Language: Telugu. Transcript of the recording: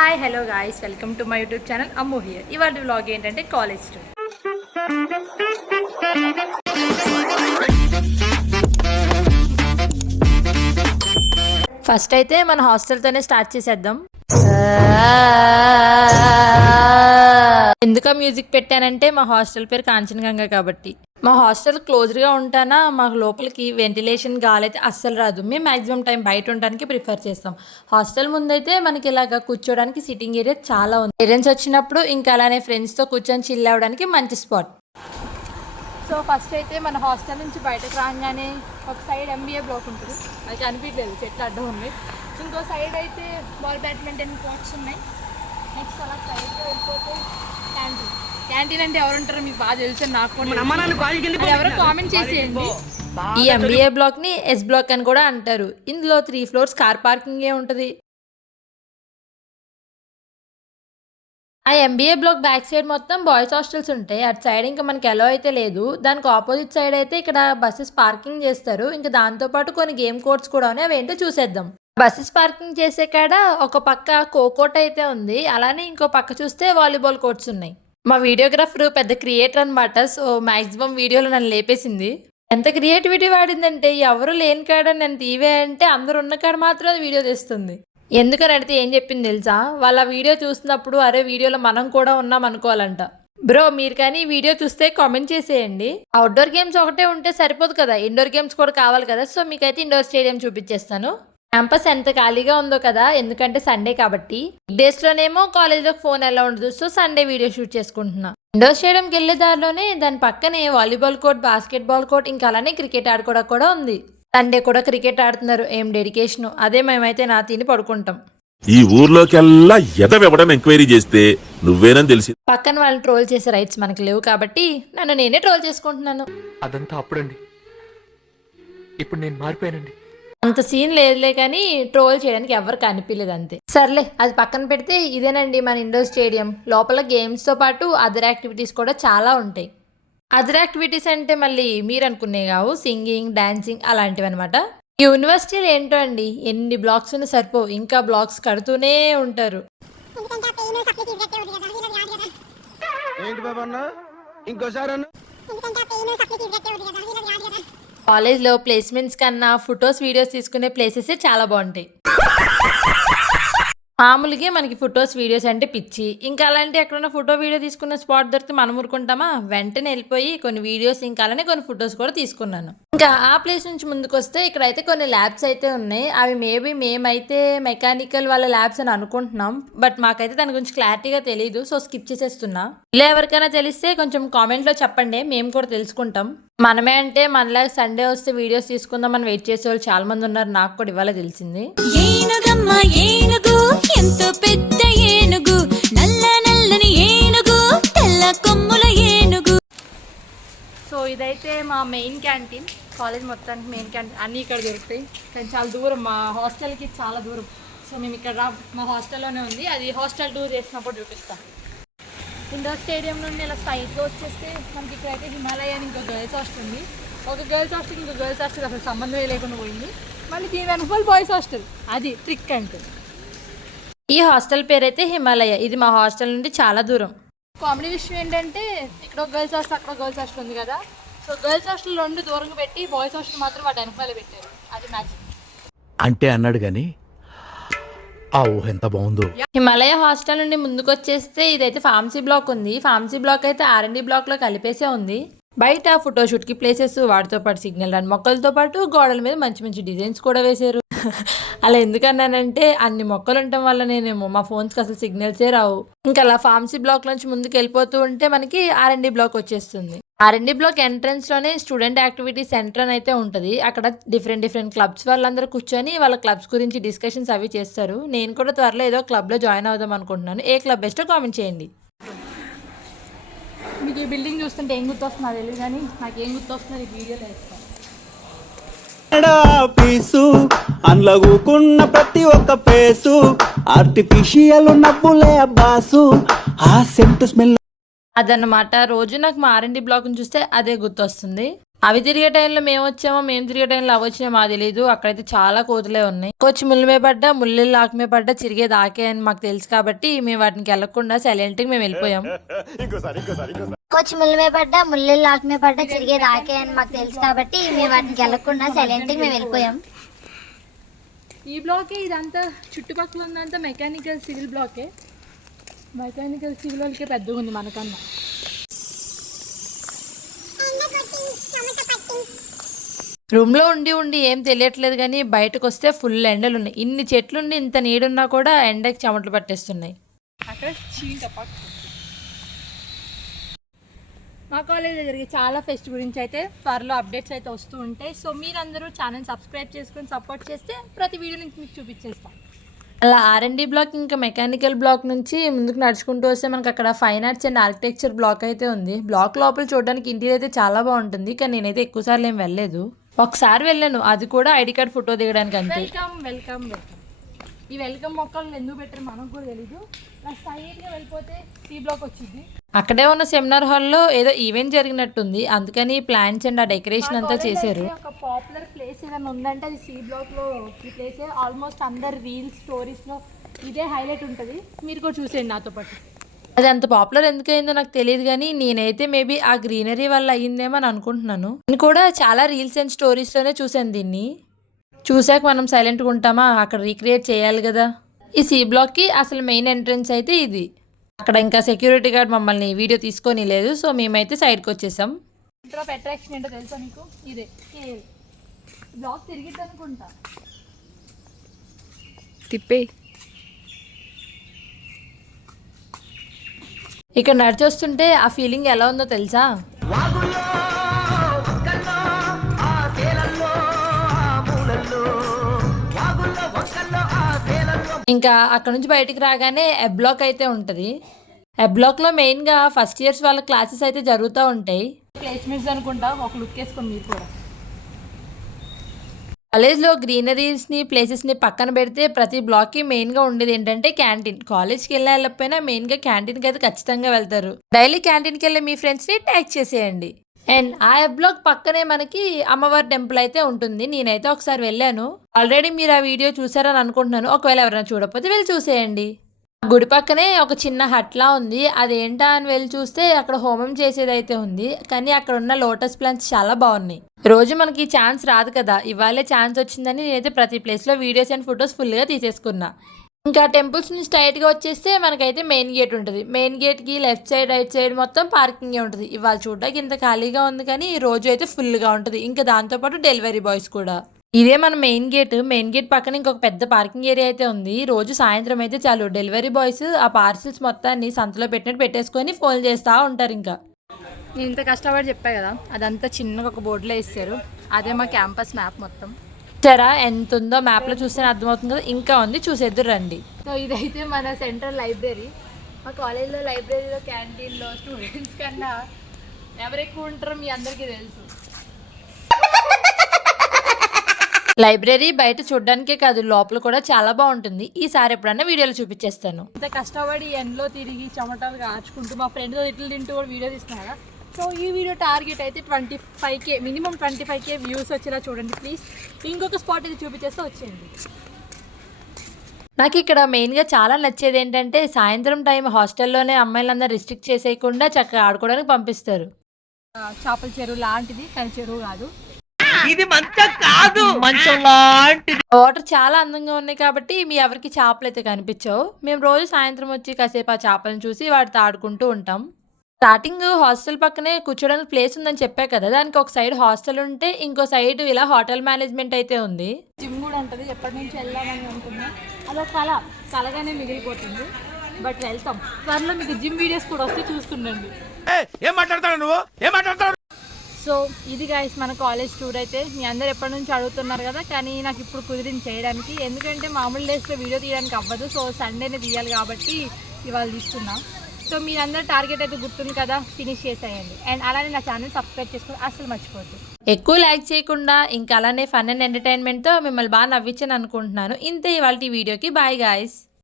Hi hello guys, welcome to my YouTube channel Ammu here. ఇవాళ వ్లాగ్ ఏంటంటే కాలేజ్ టూర్. ఫస్ట్ అయితే మన హాస్టల్తోనే స్టార్ట్ చేసేద్దాం. ఎందుక మ్యూజిక్ పెట్టానంటే మా హాస్టల్ పేరు కాంచనగంగా కాబట్టి. మా హాస్టల్ క్లోజ్డ్గా ఉంటానా, మాకు లోపలికి వెంటిలేషన్ గాలి అయితే అస్సలు రాదు. మేము మ్యాక్సిమం టైం బయట ఉండడానికి ప్రిఫర్ చేస్తాం. హాస్టల్ ముందైతే మనకి ఇలాగా కూర్చోడానికి సిట్టింగ్ ఏరియా చాలా ఉంది. పేరెంట్స్ వచ్చినప్పుడు ఇంకా అలానే ఫ్రెండ్స్తో కూర్చొని చిల్ అవ్వడానికి మంచి స్పాట్. సో ఫస్ట్ అయితే మన హాస్టల్ నుంచి బయటకు రాగానే ఒక సైడ్ ఎంబీఏ బ్లాక్ ఉంటుంది, అది కనిపించలేదు, చెట్లు అడ్డం ఉన్నాయి. ఇంకో సైడ్ అయితే బాల్ బ్యాడ్మింటన్ కోర్ట్స్ ఉన్నాయి. నెక్స్ట్ అలా సైడ్లో వెళ్ళిపోతే క్యాంటీన్. క్యాంటీన్ అంటే ఎవరు ఉంటారో మీకు బాగా తెలుసు, నాకు ఎవరో కామెంట్ చేసేయండి. ఈ ఎంబీఏ బ్లాక్ ని ఎస్ బ్లాక్ అని కూడా అంటారు. ఇందులో 3 floors కార్ పార్కింగ్ ఉంటుంది. ఆ ఎంబీఏ బ్లాక్ బ్యాక్ సైడ్ మొత్తం బాయ్స్ హాస్టల్స్ ఉంటాయి. అటు సైడ్ ఇంకా మనకి ఎలా అయితే లేదు. దానికి ఆపోజిట్ సైడ్ అయితే ఇక్కడ బస్సెస్ పార్కింగ్ చేస్తారు. ఇంకా దాంతోపాటు కొన్ని గేమ్ కోర్ట్స్ కూడా ఉన్నాయి, అవేంటో చూసేద్దాం. బస్సెస్ పార్కింగ్ చేసే కాడ ఒక పక్క కోకోట్ అయితే ఉంది, అలానే ఇంకో పక్క చూస్తే వాలీబాల్ కోర్ట్స్ ఉన్నాయి. మా వీడియోగ్రాఫర్ పెద్ద క్రియేటర్ అనమాట. సో మ్యాక్సిమం వీడియోలో నన్ను లేపేసింది. ఎంత క్రియేటివిటీ వాడిందంటే ఎవరు లేని కాడ నేను తీవే అంటే అందరు ఉన్న కాడ మాత్రం అది వీడియో తీస్తుంది. ఎందుకని అడిగితే ఏం చెప్పింది తెలుసా, వాళ్ళ వీడియో చూసినప్పుడు అరే వీడియోలో మనం కూడా ఉన్నాం అనుకోవాలంట. బ్రో మీరు కానీ వీడియో చూస్తే కామెంట్ చేసేయండి. అవుట్డోర్ గేమ్స్ ఒకటే ఉంటే సరిపోదు కదా, ఇండోర్ గేమ్స్ కూడా కావాలి కదా. సో మీకైతే ఇండోర్ స్టేడియం చూపించేస్తాను. క్యాంపస్ ఎంత ఖాళీగా ఉందో కదా, ఎందుకంటే సండే కాబట్టి. డేస్ లోనేమో కాలేజ్లో ఫోన్ ఎలా ఉండదు, సో సండే వీడియో షూట్ చేసుకుంటున్నా. ఇండోర్ స్టేడియంకి వెళ్ళే దారిలోనే దాని పక్కనే volleyball court, basket ball court, ఇంకా అలానే క్రికెట్ ఆడుకోవడం కూడా ఉంది. సండే కూడా క్రికెట్ ఆడుతున్నారు, ఏం డెడికేషన్. అదే మేమైతే నా తిని పడుకుంటాం. ఈ ఊర్లోకెల్లా ఎదవెవడని ఎంక్వైరీ చేస్తే నువ్వేనని తెలిసి పక్కన వాళ్ళని ట్రోల్ చేసే రైట్స్ మనకు లేవు కాబట్టి నన్ను నేనే ట్రోల్ చేసుకుంటున్నాను. అదంతా అప్పుడండి, ఇప్పుడు నేను మారిపోయానండి. అంత సీన్ లేదులే కానీ ట్రోల్ చేయడానికి ఎవరు కనిపించలేదు అంతే. సర్లే అది పక్కన పెడితే ఇదేనండి మన ఇండోర్ స్టేడియం. లోపల గేమ్స్తో పాటు అదర్ యాక్టివిటీస్ కూడా చాలా ఉంటాయి. అదర్ యాక్టివిటీస్ అంటే మళ్ళీ మీరు అనుకునే కావు, సింగింగ్, డాన్సింగ్ అలాంటివి అనమాట. ఈ యూనివర్సిటీలు ఏంటో అండి, ఎన్ని బ్లాక్స్ ఉన్నా సరిపో, ఇంకా బ్లాక్స్ కడుతూనే ఉంటారు. కాలేజ్లో ప్లేస్మెంట్స్ కన్నా ఫొటోస్ వీడియోస్ తీసుకునే ప్లేసెస్ చాలా బాగుంటాయి. మామూలుగా మనకి ఫొటోస్ వీడియోస్ అంటే పిచ్చి. ఇంకా అలాంటి ఎక్కడన్నా ఫోటో వీడియో తీసుకున్న స్పాట్ దొరికితే మనం ఊరుకుంటామా, వెంటనే వెళ్ళిపోయి కొన్ని వీడియోస్ ఇంకా అలానే కొన్ని ఫొటోస్ కూడా తీసుకున్నాను. ఇంకా ఆ ప్లేస్ నుంచి ముందుకు వస్తే ఇక్కడైతే కొన్ని ల్యాబ్స్ అయితే ఉన్నాయి. అవి మేమైతే మెకానికల్ వాళ్ళ ల్యాబ్స్ అని అనుకుంటున్నాం, బట్ మాకైతే దాని గురించి క్లారిటీగా తెలియదు, సో స్కిప్ చేసేస్తున్నా. ఇలా ఎవరికైనా తెలిస్తే కొంచెం కామెంట్లో చెప్పండి, మేము కూడా తెలుసుకుంటాం. మనమే అంటే మనలాగా సండే వస్తే వీడియోస్ తీసుకుందాం అని వెయిట్ చేసే వాళ్ళు చాలా మంది ఉన్నారు, నాకు కూడా ఇవాళ తెలిసింది. ఎంతో పెద్ద ఏనుగు, నల్ల నల్లని ఏనుగు, తెల్ల కొమ్ముల ఏనుగు. సో ఇదైతే మా మెయిన్ క్యాంటీన్. కాలేజ్ మొత్తానికి మెయిన్ క్యాంటీన్ అన్నీ ఇక్కడ దొరుకుతాయి, కానీ చాలా దూరం, మా హాస్టల్కి చాలా దూరం. సో మేము ఇక్కడ మా హాస్టల్లోనే ఉంది, అది హాస్టల్ టూర్ చేసినప్పుడు చూపిస్తాం. ఇండోర్ స్టేడియం నుండి ఇలా స్ట్రైట్గా వచ్చేస్తే మనకి ఇక్కడైతే హిమాలయ అని ఇంకో గర్ల్స్ హాస్టల్ ఉంది. ఒక గర్ల్స్ హాస్టల్ ఇంకో గర్ల్స్ హాస్టల్ అసలు సంబంధమే లేకుండా పోయింది. మళ్ళీ దీని వెనకాల బాయ్స్ హాస్టల్, అది ట్రిక్ అంటే. ఈ హాస్టల్ పేరు అయితే హిమాలయ. ఇది మా హాస్టల్ నుండి చాలా దూరం. కామెడీ విషయం ఏంటంటే ఇక్కడ ఒక గర్ల్స్ హాస్టల్, అక్కడ గర్ల్స్ హాస్టల్ ఉంది కదా. సో గర్ల్స్ హాస్టల్ 2 దూరంగా పెట్టి బాయ్స్ హాస్టల్ మాత్రం వాటి వెనకాల పెట్టారు, అది మ్యాజిక్ అంటే అన్నాడు కానీ ఆ ఊహ ఎంత బాగుందో. హిమాలయ హాస్టల్ నుండి ముందుకు వచ్చేస్తే ఇదైతే ఫార్మసీ బ్లాక్ ఉంది. ఫార్మసీ బ్లాక్ అయితే R&D బ్లాక్ లో కలిపేసే ఉంది. బయట ఫోటోషూట్ కి ప్లేసెస్, వాటితో పాటు సిగ్నల్ రన్ మొక్కలతో పాటు గోడల మీద మంచి మంచి డిజైన్స్ కూడా వేశారు. అలా ఎందుకన్నానంటే అన్ని మొక్కలు ఉండటం వల్ల నేనేమో మా ఫోన్స్కి అసలు సిగ్నల్సే రావు. ఇంకా అలా ఫార్మసీ బ్లాక్ నుంచి ముందుకు వెళ్ళిపోతూ ఉంటే మనకి R&D బ్లాక్ వచ్చేస్తుంది. R&D బ్లాక్ ఎంట్రన్స్ లోనే స్టూడెంట్ యాక్టివిటీ సెంటర్ అని అయితే ఉంటుంది. అక్కడ డిఫరెంట్ క్లబ్స్ వాళ్ళందరూ కూర్చొని వాళ్ళ క్లబ్స్ గురించి డిస్కషన్స్ అవి చేస్తారు. నేను కూడా త్వరలో ఏదో క్లబ్లో జాయిన్ అవుదాం అనుకుంటున్నాను. ఏ క్లబ్ బెస్టో కామెంట్ చేయండి. మీకు ఈ బిల్డింగ్ చూస్తుంటే ఏం గుర్తొస్తున్నా తెలియదు, కానీ నాకు ఏం గుర్తొస్తున్నా ఈ వీడియోలో వేస్తాను. అన్లగుకున్న ప్రతి ఒక్క ఫేసు ఆర్టిఫిషియల్ నవ్వులే అబ్బాసు, ఆ సెంటు స్మెల్ అదన్నమాట. రోజు నాకు మా R&D బ్లాక్ చూస్తే అదే గుర్తొస్తుంది. అవి తిరిగే టైంలో మేము తిరిగే టైంలో అవి వచ్చినాయి మాకు తెలియదు. అక్కడైతే చాలా కోతులే ఉన్నాయి. వచ్చి ముళ్ళు మీద పడ్డా, ముళ్ళు ఆకు మీద పడ్డా చిరిగేది ఆకే అని మాకు తెలుసు కాబట్టి మేము వాటికి వెళ్ళకుండా సైలెంట్గా మేము వెళ్ళిపోయాం. కొచ్చి ముళ్ళు మీద పడ్డా, ముళ్ళు ఆకు మీద పడ్డా చిరిగేది ఆకే అని మాకు తెలుసు కాబట్టి మేము వాటికి వెళ్ళకుండా సైలెంట్గా మేము వెళ్ళిపోయాం. ఈ బ్లాకే ఇదంతా చుట్టుపక్కల ఉందంతా మెకానికల్ సివిల్ బ్లాకే. మెకానికల్ సివిల్ వాళ్ళకే పెద్దగా ఉంది మనకన్నా. రూమ్లో ఉండి ఏం తెలియట్లేదు కానీ బయటకు వస్తే ఫుల్ ఎండలు ఉన్నాయి. ఇన్ని చెట్లుండి ఇంత నీడున్నా కూడా ఎండకి చెమటలు పట్టేస్తున్నాయి. అక్కడ మా కాలేజీలో జరిగే చాలా ఫెస్ట్ గురించి అయితే త్వరలో అప్డేట్స్ అయితే వస్తూ ఉంటాయి. సో మీరందరూ ఛానల్ సబ్స్క్రైబ్ చేసుకొని సపోర్ట్ చేస్తే ప్రతి వీడియో నుంచి మీకు చూపించేస్తాం. అలా R&D బ్లాక్ ఇంకా మెకానికల్ బ్లాక్ నుంచి ముందుకు నడుచుకుంటూ వస్తే మనకు అక్కడ fine arts and architecture block అయితే ఉంది. బ్లాక్ లోపల చూడడానికి ఇంటీరియర్ అయితే చాలా బాగుంటుంది. కానీ నేనైతే ఎక్కువసార్లు ఏం వెళ్ళలేదు. ఒకసారి వెళ్ళాను, అది కూడా ఐడి కార్డ్ ఫోటో దిగడానికి అంతే. వెల్కమ్. ఈ వెల్కమ్ మొక్కలు ఎందుకు పెట్టారు మనకు కూడా తెలీదు. సైడ్గా వెళ్ళిపోతే సి బ్లాక్ వచ్చింది. అక్కడే ఉన్న సెమినార్ హాల్లో ఏదో ఈవెంట్ జరిగినట్టుంది, అందుకని ప్లాన్స్ అండ్ ఆ డెకరేషన్ అంతా చేశారు. ఒక పాపులర్ ప్లేస్ ఏదైనా ఉందంటే అది సి బ్లాక్ లో ఈ ప్లేస్. ఆల్మోస్ట్ అందరు రీల్స్ స్టోరీస్ లో ఇదే హైలైట్ ఉంటుంది. మీరు కూడా చూసేయండి నాతో పాటు. అది అంత పాపులర్ ఎందుకయిందో నాకు తెలియదు కానీ నేనైతే మేబీ ఆ గ్రీనరీ వల్ల అయ్యిందేమో అని అనుకుంటున్నాను. నేను కూడా చాలా రీల్స్ అండ్ స్టోరీస్లోనే చూసాను దీన్ని. చూసాక మనం సైలెంట్గా ఉంటామా, అక్కడ రీక్రియేట్ చేయాలి కదా. ఈ సి బ్లాక్కి అసలు మెయిన్ ఎంట్రన్స్ అయితే ఇది. అక్కడ ఇంకా సెక్యూరిటీ గార్డ్ మమ్మల్ని వీడియో తీసుకొని లేదు. సో మేమైతే సైడ్కి వచ్చేసాం. సెంటర్ ఆఫ్ అట్రాక్షన్ ఏంటో తెలుసా నీకు? ఇదే బ్లాక్ తిరిగిద్ది అనుకుంటా. తిప్పే ఇక్కడ నడిచొస్తుంటే ఆ ఫీలింగ్ ఎలా ఉందో తెలుసా? ఇంకా అక్కడ నుంచి బయటికి రాగానే ఎబ్ బ్లాక్ అయితే ఉంటుంది. ఎబ్ బ్లాక్లో మెయిన్గా ఫస్ట్ ఇయర్స్ వాళ్ళ క్లాసెస్ అయితే జరుగుతూ ఉంటాయి. ప్లేస్మెంట్స్ అనుకుంటా, ఒక లుక్ వేసుకొని మీరు కూడా. కాలేజ్లో గ్రీనరీస్ని ప్లేసెస్ని పక్కన పెడితే ప్రతి బ్లాక్కి మెయిన్గా ఉండేది ఏంటంటే క్యాంటీన్. కాలేజ్కి వెళ్ళకపోయినా మెయిన్గా క్యాంటీన్కి అయితే ఖచ్చితంగా వెళ్తారు. డైలీ క్యాంటీన్కి వెళ్ళే మీ ఫ్రెండ్స్ని ట్యాగ్ చేసేయండి. అండ్ ఆ ఎబ్ బ్లాక్ పక్కనే మనకి అమ్మవారి టెంపుల్ అయితే ఉంటుంది. నేనైతే ఒకసారి వెళ్ళాను. ఆల్రెడీ మీరు ఆ వీడియో చూసారని అనుకుంటున్నాను. ఒకవేళ ఎవరైనా చూడకపోతే వెళ్ళి చూసేయండి. గుడి పక్కనే ఒక చిన్న హట్లా ఉంది. అదేంటా అని వెళ్ళి చూస్తే అక్కడ హోమం చేసేది అయితే ఉంది. కానీ అక్కడ ఉన్న లోటస్ ప్లాంట్స్ చాలా బాగున్నాయి. రోజు మనకి ఛాన్స్ రాదు కదా, ఇవాళే ఛాన్స్ వచ్చిందని నేనైతే ప్రతి ప్లేస్లో వీడియోస్ అండ్ ఫొటోస్ ఫుల్గా తీసేసుకున్నా. ఇంకా టెంపుల్స్ నుంచి స్ట్రైట్గా వచ్చేస్తే మనకైతే మెయిన్ గేట్ ఉంటుంది. మెయిన్ గేట్కి లెఫ్ట్ సైడ్ రైట్ సైడ్ మొత్తం పార్కింగే ఉంటుంది. ఇవాళ చూడడానికి ఇంత ఖాళీగా ఉంది కానీ ఈ రోజు అయితే ఫుల్గా ఉంటుంది. ఇంకా దాంతోపాటు డెలివరీ బాయ్స్ కూడా. ఇదే మన మెయిన్ గేట్. మెయిన్ గేట్ పక్కన ఇంకొక పెద్ద పార్కింగ్ ఏరియా అయితే ఉంది. రోజు సాయంత్రం అయితే చాలు డెలివరీ బాయ్స్ ఆ పార్సిల్స్ మొత్తాన్ని సంతలో పెట్టినట్టు పెట్టేసుకొని ఫోన్ చేస్తూ ఉంటారు. ఇంకా నేను ఇంత కష్టపడి చెప్పా కదా, అదంతా చిన్నగా ఒక బోర్డులో వేస్తారు. అదే మా క్యాంపస్ మ్యాప్ మొత్తం. సరే ఎంత ఉందో మ్యాప్లో చూస్తే అర్థమవుతుంది కదా. ఇంకా ఉంది, చూసేద్దరు రండి. సో ఇదైతే మన సెంట్రల్ లైబ్రరీ. మా కాలేజ్లో లైబ్రరీలో క్యాంటీన్లో స్టూడెంట్స్ కన్నా ఎవరు ఎక్కువ ఉంటారో మీ అందరికీ తెలుసు. లైబ్రరీ బయట చూడడానికే కాదు, లోపల కూడా చాలా బాగుంటుంది. ఈసారి ఎప్పుడన్నా వీడియోలో చూపించేస్తాను. ఇంత కష్టపడి ఎండలో తిరిగి చెమటలు కాచుకుంటూ మా ఫ్రెండ్తో ఇట్లు తింటూ కూడా వీడియో తీస్తున్నారా. సో ఈ వీడియో టార్గెట్ అయితే 25K, మినిమం 25K వ్యూస్ వచ్చేలా చూడండి ప్లీజ్. ఇంకొక స్పాట్ ఇది చూపించేస్తే వచ్చేయండి. నాకు ఇక్కడ మెయిన్గా చాలా నచ్చేది ఏంటంటే సాయంత్రం టైం హాస్టల్లోనే అమ్మాయిలందరూ రిస్ట్రిక్ట్ చేసేయకుండా చక్కగా ఆడుకోవడానికి పంపిస్తారు. చేపల చెరువు లాంటిది కానీ చెరువు కాదు, ఇది మంచం కాదు, మంచం లాంటిది. వాటర్ చాలా అందంగా ఉన్నాయి కాబట్టి మీ ఎవరికి చేపలు అయితే కనిపించవు. మేము రోజు సాయంత్రం వచ్చి కాసేపు ఆ చేపలను చూసి వాటితో ఆడుకుంటూ ఉంటాం. స్టార్టింగ్ హాస్టల్ పక్కనే కూర్చోడానికి ప్లేస్ ఉందని చెప్పా కదా, దానికి ఒక సైడ్ హాస్టల్ ఉంటే ఇంకో సైడ్ ఇలా హోటల్ మేనేజ్మెంట్ అయితే ఉంది. జిమ్ కూడా ఉంటుంది. ఎప్పటి నుంచి వెళ్దామని అనుకున్నా, అదొక కలగానే మిగిలిపోతుంది. బట్ వెళ్తాం త్వరలో. మీకు జిమ్ వీడియోస్ కూడా వస్తే చూస్తుండండి. ఏం మాట్లాడతాడు నువ్వు, ఏం మాట్లాడతాడు? సో ఇది గైస్ మన కాలేజ్ టూర్ అయితే. మీ అందరు ఎప్పటి నుంచి అడుగుతున్నారు కదా, కానీ నాకు ఇప్పుడు కుదిరింది చేయడానికి. ఎందుకంటే మామూలు డేస్లో వీడియో తీయడానికి అవ్వదు. సో సండేనే తీయాలి కాబట్టి ఇవాళ తీస్తున్నా. సో మీరందరూ టార్గెట్ అయితే గుర్తుంది కదా, ఫినిష్ చేసేయండి. అండ్ అలానే నా ఛానల్ సబ్స్క్రైబ్ చేసుకుని అసలు మర్చిపోద్దు. ఎక్కువ లైక్ చేయకుండా ఇంకా అలానే ఫన్ అండ్ ఎంటర్టైన్మెంట్తో మిమ్మల్ని బాగా నవ్వించని అనుకుంటున్నాను. ఇంతే ఇవాళ వీడియోకి. Bye guys.